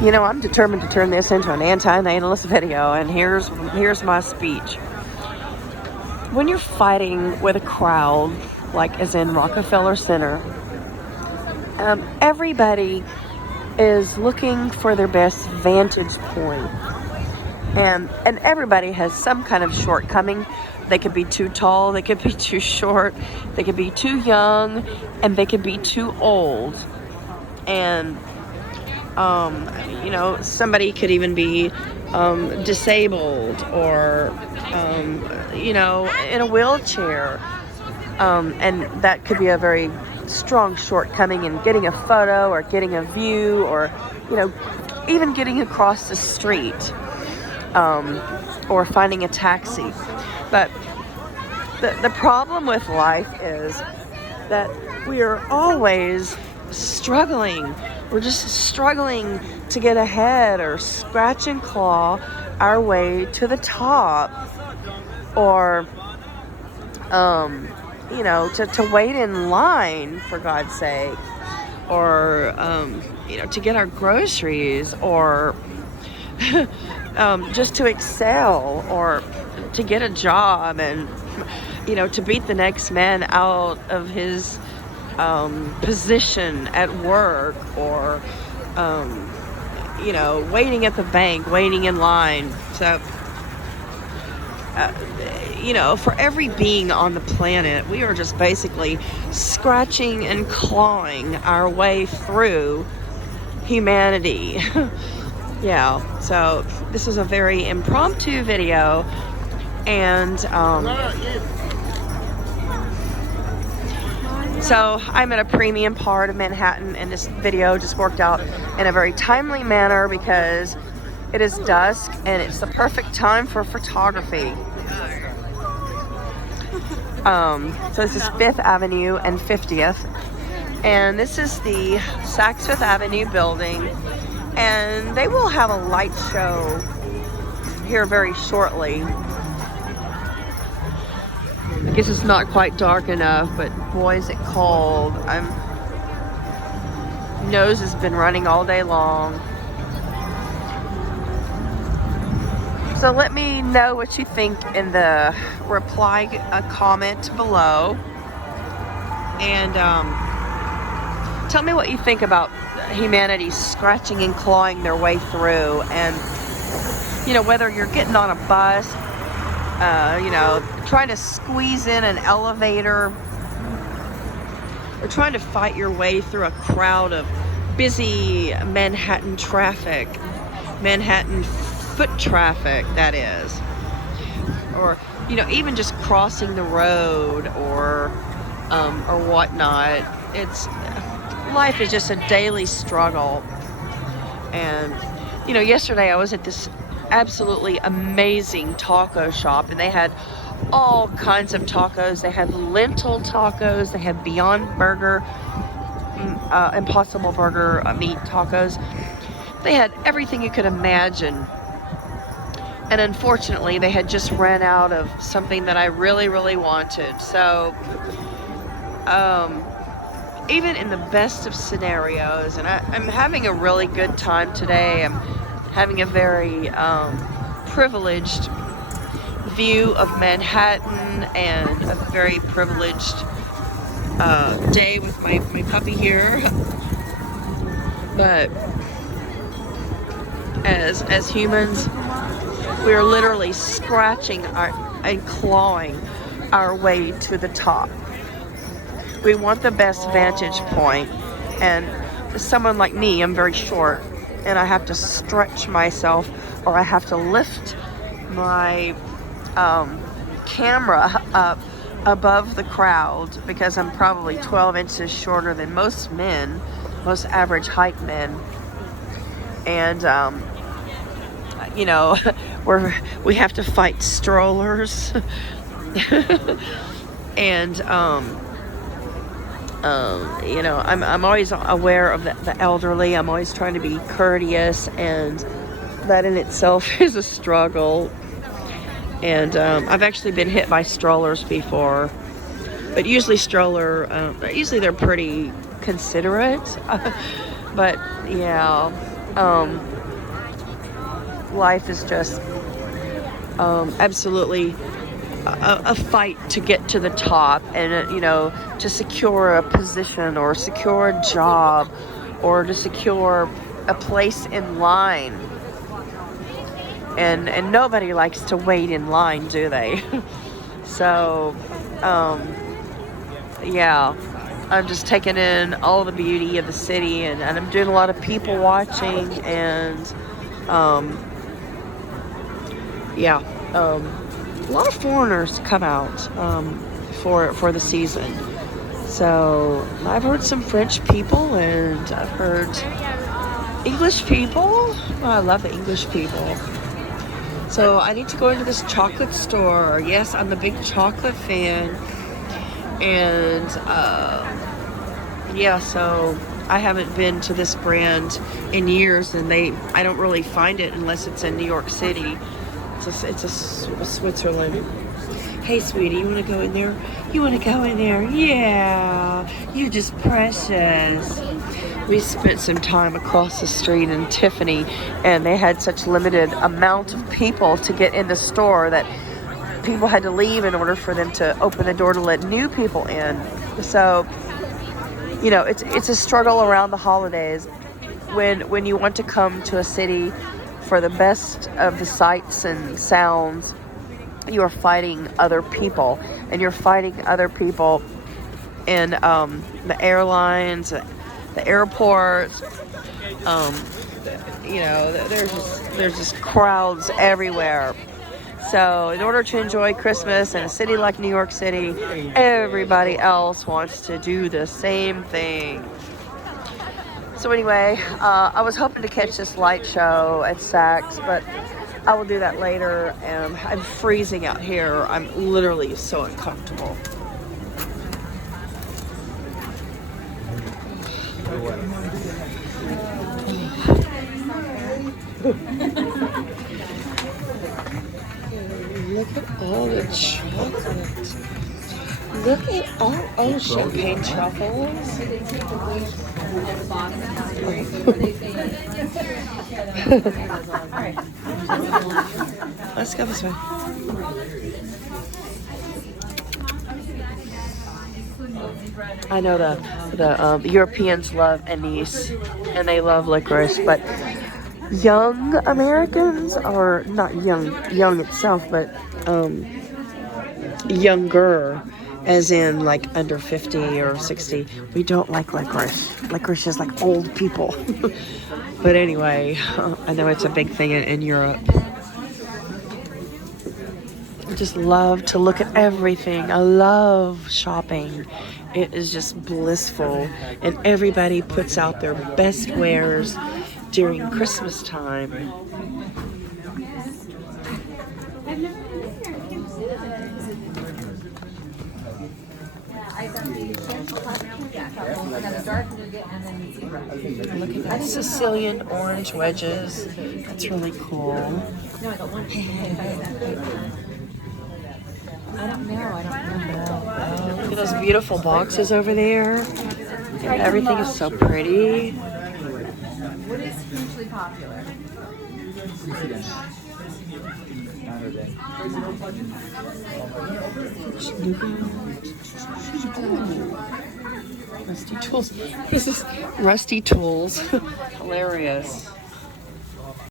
You know, I'm determined to turn this into an anti-natalist video, and here's my speech. When you're fighting with a crowd, like as in Rockefeller Center, everybody is looking for their best vantage point. And everybody has some kind of shortcoming. They could be too tall, they could be too short, they could be too young, and they could be too old. And you know, somebody could even be disabled or you know, in a wheelchair, and that could be a very strong shortcoming in getting a photo or getting a view, or you know, even getting across the street, or finding a taxi. But the problem with life is that we are always struggling. We're just struggling to get ahead, or scratch and claw our way to the top, or you know, to wait in line, for God's sake, or you know, to get our groceries, or just to excel, or to get a job, and you know, to beat the next man out of his position at work, or you know, waiting at the bank, waiting in line. So you know, for every being on the planet, we are just basically scratching and clawing our way through humanity. Yeah, so this was a very impromptu video, and so I'm at a premium part of Manhattan, and this video just worked out in a very timely manner because it is dusk and it's the perfect time for photography. So this is 5th Avenue and 50th, and this is the Saks Fifth Avenue building, and they will have a light show here very shortly. I guess it's not quite dark enough, but boy, is it cold. Nose has been running all day long. So let me know what you think in the reply comment below, and tell me what you think about humanity scratching and clawing their way through, and you know, whether you're getting on a bus, you know, trying to squeeze in an elevator, or trying to fight your way through a crowd of busy Manhattan traffic, Manhattan foot traffic, that is, or you know, even just crossing the road, or whatnot. It's life is just a daily struggle. And you know, yesterday I was at this absolutely amazing taco shop, and they had all kinds of tacos. They had lentil tacos, they had Beyond Burger, Impossible Burger meat tacos. They had everything you could imagine. And unfortunately, they had just ran out of something that I really, really wanted. So, even in the best of scenarios, and I'm having a really good time today. I'm having a very privileged view of Manhattan, and a very privileged day with my puppy here. But as humans, we are literally scratching and clawing our way to the top. We want the best vantage point, and someone like me, I'm very short, and I have to stretch myself, or I have to lift my camera up above the crowd, because I'm probably 12 inches shorter than most men, most average height men. And you know, we have to fight strollers. And you know, I'm always aware of the elderly. I'm always trying to be courteous, and that in itself is a struggle. And I've actually been hit by strollers before, but usually usually they're pretty considerate. But yeah, life is just absolutely a fight to get to the top, and to secure a position or secure a job or to secure a place in line. And nobody likes to wait in line, do they? So yeah, I'm just taking in all the beauty of the city, and I'm doing a lot of people watching, and yeah, a lot of foreigners come out for the season. So I've heard some French people, and I've heard English people. Oh, I love the English people. So I need to go into this chocolate store. Yes, I'm a big chocolate fan. And yeah, so I haven't been to this brand in years, and I don't really find it unless it's in New York City. It's a Switzerland. Hey, sweetie, you want to go in there? You want to go in there? Yeah, you're just precious. We spent some time across the street in Tiffany, and they had such limited amount of people to get in the store that people had to leave in order for them to open the door to let new people in. So, it's a struggle around the holidays when you want to come to a city for the best of the sights and sounds. You are fighting other people, and you're fighting other people in the airlines, the airports. There's just crowds everywhere. So in order to enjoy Christmas in a city like New York City, everybody else wants to do the same thing. So anyway, I was hoping to catch this light show at Saks, but I will do that later. And I'm freezing out here. I'm literally so uncomfortable. Look at all the chocolate. Look at all champagne truffles. Let's go this way. I know the Europeans love anise and they love licorice, but young Americans, or not young itself, but younger, as in like under 50 or 60, we don't like licorice. Licorice is like old people. But anyway, I know it's a big thing in Europe. I just love to look at everything. I love shopping. It is just blissful, and everybody puts out their best wares during Christmas time. Look at that Sicilian orange wedges. That's really cool. I don't know. Look at those beautiful boxes over there. Everything is so pretty. What is hugely popular? Rusty tools. This is Rusty Tools. Hilarious.